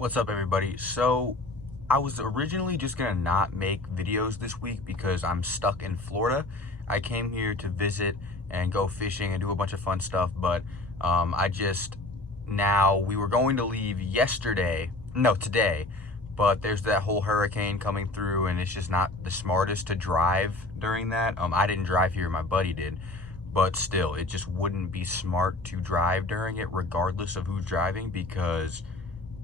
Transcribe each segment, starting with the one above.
What's up, everybody? So I was originally just gonna not make videos this week because I'm stuck in Florida. I came here to visit and go fishing and do a bunch of fun stuff, but we were going to leave today, but there's that whole hurricane coming through and it's just not the smartest to drive during that. I didn't drive here, my buddy did, but still, it just wouldn't be smart to drive during it regardless of who's driving, because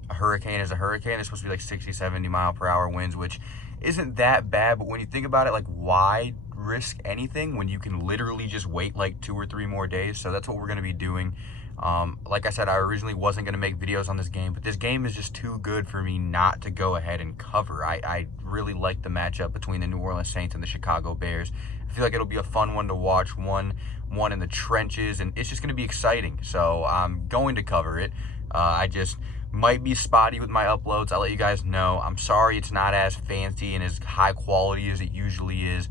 a hurricane is a hurricane. It's supposed to be like 60, 70 mile per hour winds, which isn't that bad. But when you think about it, like, why risk anything when you can literally just wait like 2 or 3 more days? So that's what we're going to be doing. Like I said, I originally wasn't going to make videos on this game, but this game is just too good for me not to go ahead and cover. I really like the matchup between the New Orleans Saints and the Chicago Bears. I feel like it'll be a fun one to watch, one in the trenches, and it's just going to be exciting. So I'm going to cover it. I just might be spotty with my uploads. I'll let you guys know. I'm sorry it's not as fancy and as high quality as it usually is.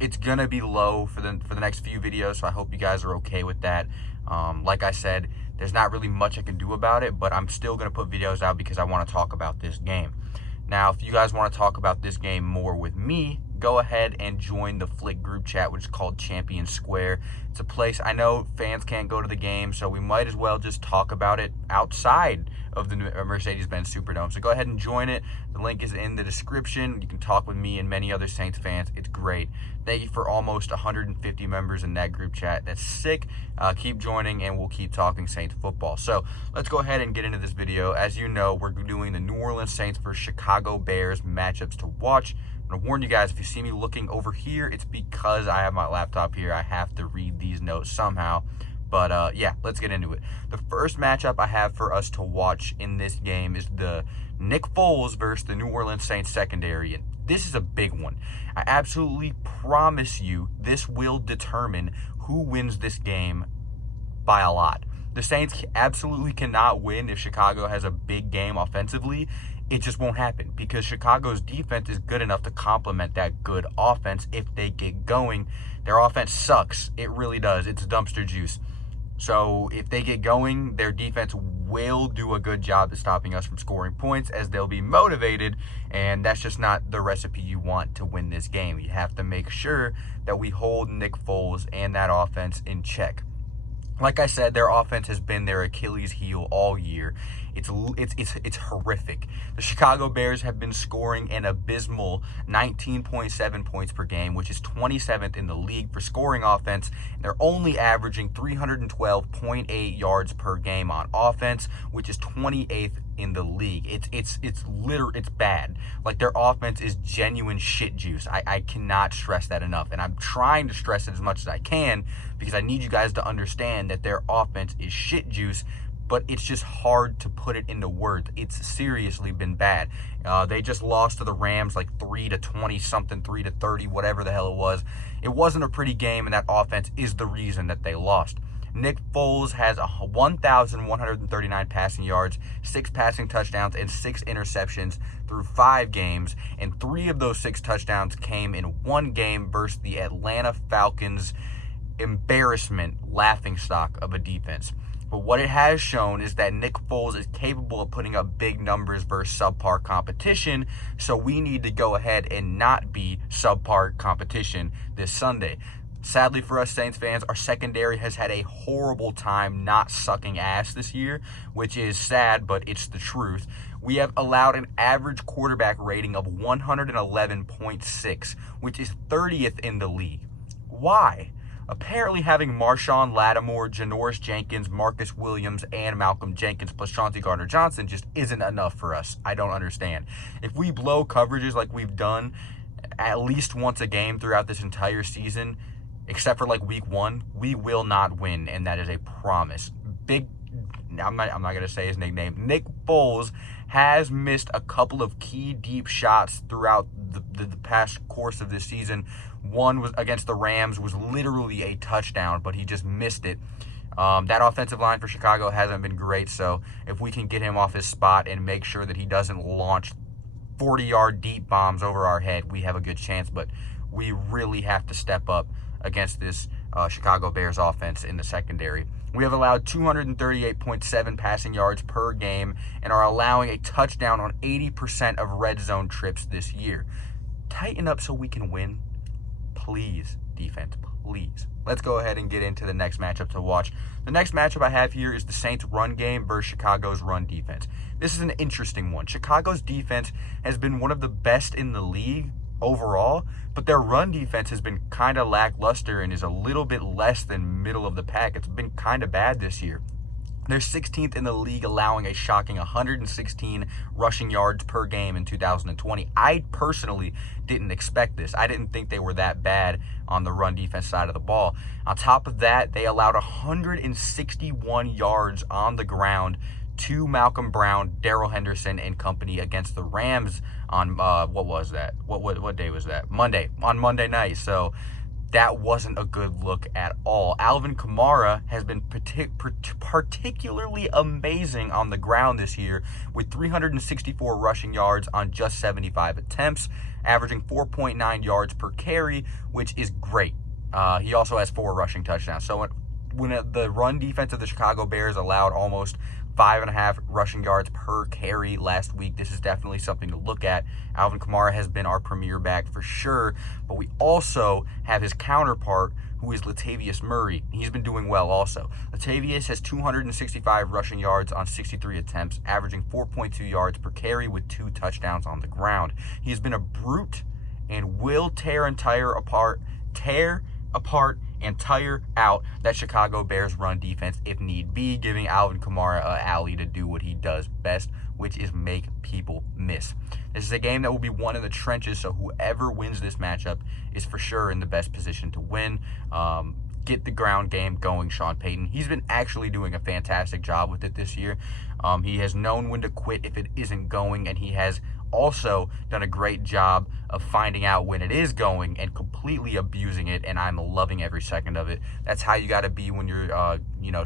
It's gonna be low for the next few videos, so I hope you guys are okay with that. Like I said, there's not really much I can do about it, but I'm still gonna put videos out because I want to talk about this game. Now, if you guys want to talk about this game more with me, go ahead and join the Flick group chat, which is called Champion Square. It's a place, I know fans can't go to the game, so we might as well just talk about it outside of the Mercedes-Benz Superdome. So go ahead and join it. The link is in the description. You can talk with me and many other Saints fans. It's great. Thank you for almost 150 members in that group chat. That's sick. Keep joining, and we'll keep talking Saints football. So let's go ahead and get into this video. As you know, we're doing the New Orleans Saints versus Chicago Bears matchups to watch. I'm going to warn you guys, if you see me looking over here, it's because I have my laptop here. I have to read these notes somehow. But yeah, let's get into it. The first matchup I have for us to watch in this game is the Nick Foles versus the New Orleans Saints secondary. And this is a big one. I absolutely promise you this will determine who wins this game by a lot. The Saints absolutely cannot win if Chicago has a big game offensively. It just won't happen because Chicago's defense is good enough to complement that good offense if they get going. Their offense sucks. It really does. It's dumpster juice. So if they get going, their defense will do a good job at stopping us from scoring points, as they'll be motivated, and that's just not the recipe you want to win this game. You have to make sure that we hold Nick Foles and that offense in check. Like I said, their offense has been their Achilles heel all year. It's horrific. The Chicago Bears have been scoring an abysmal 19.7 points per game, which is 27th in the league for scoring offense. They're only averaging 312.8 yards per game on offense, which is 28th in the league. It's bad. Like, their offense is genuine shit juice. I cannot stress that enough, and I'm trying to stress it as much as I can because I need you guys to understand that their offense is shit juice, but it's just hard to put it into words. It's seriously been bad. They just lost to the Rams like 3-20 something, 3-30, whatever the hell it was. It wasn't a pretty game, and that offense is the reason that they lost. Nick Foles has 1,139 passing yards, 6 passing touchdowns, and 6 interceptions through 5 games, and 3 of those 6 touchdowns came in one game versus the Atlanta Falcons' embarrassment laughingstock of a defense. But what it has shown is that Nick Foles is capable of putting up big numbers versus subpar competition, so we need to go ahead and not be subpar competition this Sunday. Sadly for us Saints fans, our secondary has had a horrible time not sucking ass this year, which is sad, but it's the truth. We have allowed an average quarterback rating of 111.6, which is 30th in the league. Why? Apparently having Marshawn Lattimore, Janoris Jenkins, Marcus Williams, and Malcolm Jenkins plus Chauncey Gardner-Johnson just isn't enough for us. I don't understand. If we blow coverages like we've done at least once a game throughout this entire season, except for like week 1, we will not win, and that is a promise. I'm not gonna say his nickname. Nick Foles has missed a couple of key deep shots throughout the past course of this season. One was against the Rams, was literally a touchdown, but he just missed it. That offensive line for Chicago hasn't been great, so if we can get him off his spot and make sure that he doesn't launch 40-yard deep bombs over our head, we have a good chance. But we really have to step up against this Chicago Bears offense in the secondary. We have allowed 238.7 passing yards per game and are allowing a touchdown on 80% of red zone trips this year. Tighten up so we can win. Please, defense, please. Let's go ahead and get into the next matchup to watch. The next matchup I have here is the Saints' run game versus Chicago's run defense. This is an interesting one. Chicago's defense has been one of the best in the league overall, but their run defense has been kind of lackluster and is a little bit less than middle of the pack. It's been kind of bad this year. They're 16th in the league, allowing a shocking 116 rushing yards per game in 2020. I personally didn't expect this. I didn't think they were that bad on the run defense side of the ball. On top of that, they allowed 161 yards on the ground to Malcolm Brown, Darrell Henderson, and company against the Rams on, what was that? What day was that? On Monday night. So that wasn't a good look at all. Alvin Kamara has been particularly amazing on the ground this year with 364 rushing yards on just 75 attempts, averaging 4.9 yards per carry, which is great. He also has 4 rushing touchdowns. So when the run defense of the Chicago Bears allowed almost 5.5 rushing yards per carry last week, this is definitely something to look at. Alvin Kamara has been our premier back for sure, but we also have his counterpart, who is Latavius Murray. He's been doing well also. Latavius has 265 rushing yards on 63 attempts, averaging 4.2 yards per carry with 2 touchdowns on the ground. He has been a brute and will tear and tire apart and tire out that Chicago Bears run defense if need be, giving Alvin Kamara an alley to do what he does best, which is make people miss. This is a game that will be won in the trenches, so whoever wins this matchup is for sure in the best position to win. Get the ground game going, Sean Payton. He's been actually doing a fantastic job with it this year. He has known when to quit if it isn't going, and he has also done a great job of finding out when it is going and completely abusing it, and I'm loving every second of it. That's how you got to be when you're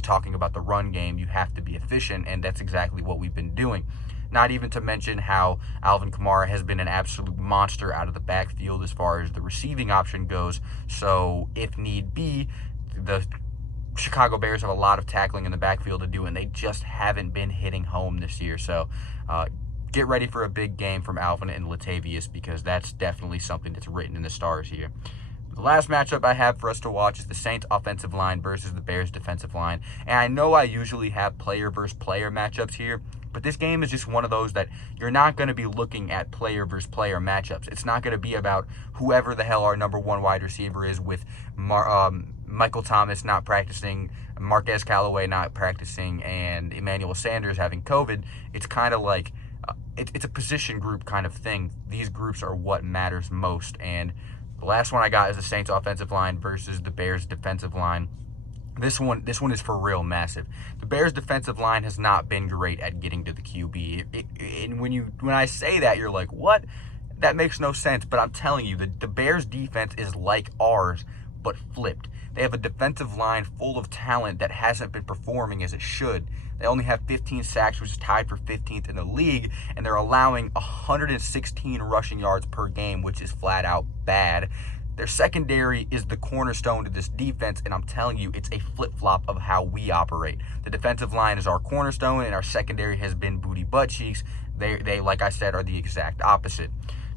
talking about the run game. You have to be efficient, and that's exactly what we've been doing. Not even to mention how Alvin Kamara has been an absolute monster out of the backfield as far as the receiving option goes. So if need be, the Chicago Bears have a lot of tackling in the backfield to do, and they just haven't been hitting home this year. So get ready for a big game from Alvin and Latavius, because that's definitely something that's written in the stars here. The last matchup I have for us to watch is the Saints offensive line versus the Bears defensive line. And I know I usually have player versus player matchups here, but this game is just one of those that you're not going to be looking at player versus player matchups. It's not going to be about whoever the hell our number 1 wide receiver is, with Michael Thomas not practicing, Marquez Callaway not practicing, and Emmanuel Sanders having COVID. It's kind of like it's a position group kind of thing. These groups are what matters most. And the last one I got is the Saints offensive line versus the Bears defensive line. This one is for real massive. The Bears defensive line has not been great at getting to the QB. And when I say that, you're like, what? That makes no sense. But I'm telling you, the Bears defense is like ours, but flipped. They have a defensive line full of talent that hasn't been performing as it should. They only have 15 sacks, which is tied for 15th in the league, and they're allowing 116 rushing yards per game, which is flat out bad. Their secondary is the cornerstone to this defense, and I'm telling you, it's a flip-flop of how we operate. The defensive line is our cornerstone, and our secondary has been booty butt cheeks. They, like I said, are the exact opposite.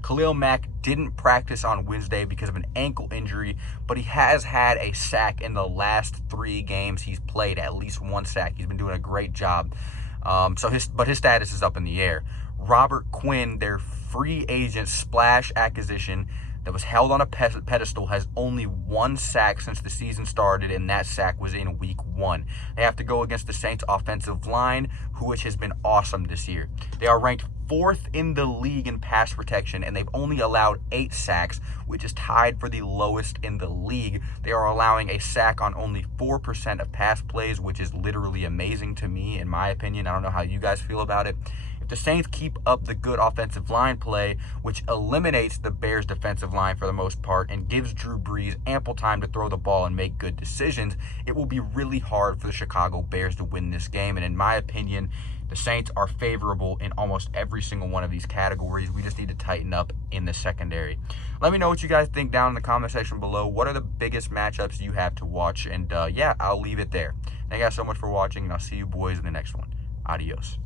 Khalil Mack didn't practice on Wednesday because of an ankle injury, but he has had a sack in the last 3 games he's played, at least 1 sack. He's been doing a great job. But his status is up in the air. Robert Quinn, their free agent splash acquisition that was held on a pedestal, has only 1 sack since the season started, and that sack was in week 1. They have to go against the Saints offensive line, which has been awesome this year. They are ranked 4th in the league in pass protection, and they've only allowed 8 sacks, which is tied for the lowest in the league. They are allowing a sack on only 4% of pass plays, which is literally amazing to me, in my opinion. I don't know how you guys feel about it. If the Saints keep up the good offensive line play, which eliminates the Bears' defensive line for the most part and gives Drew Brees ample time to throw the ball and make good decisions, it will be really hard for the Chicago Bears to win this game. And in my opinion, the Saints are favorable in almost every single one of these categories. We just need to tighten up in the secondary. Let me know what you guys think down in the comment section below. What are the biggest matchups you have to watch? And yeah, I'll leave it there. Thank you guys so much for watching, and I'll see you boys in the next one. Adios.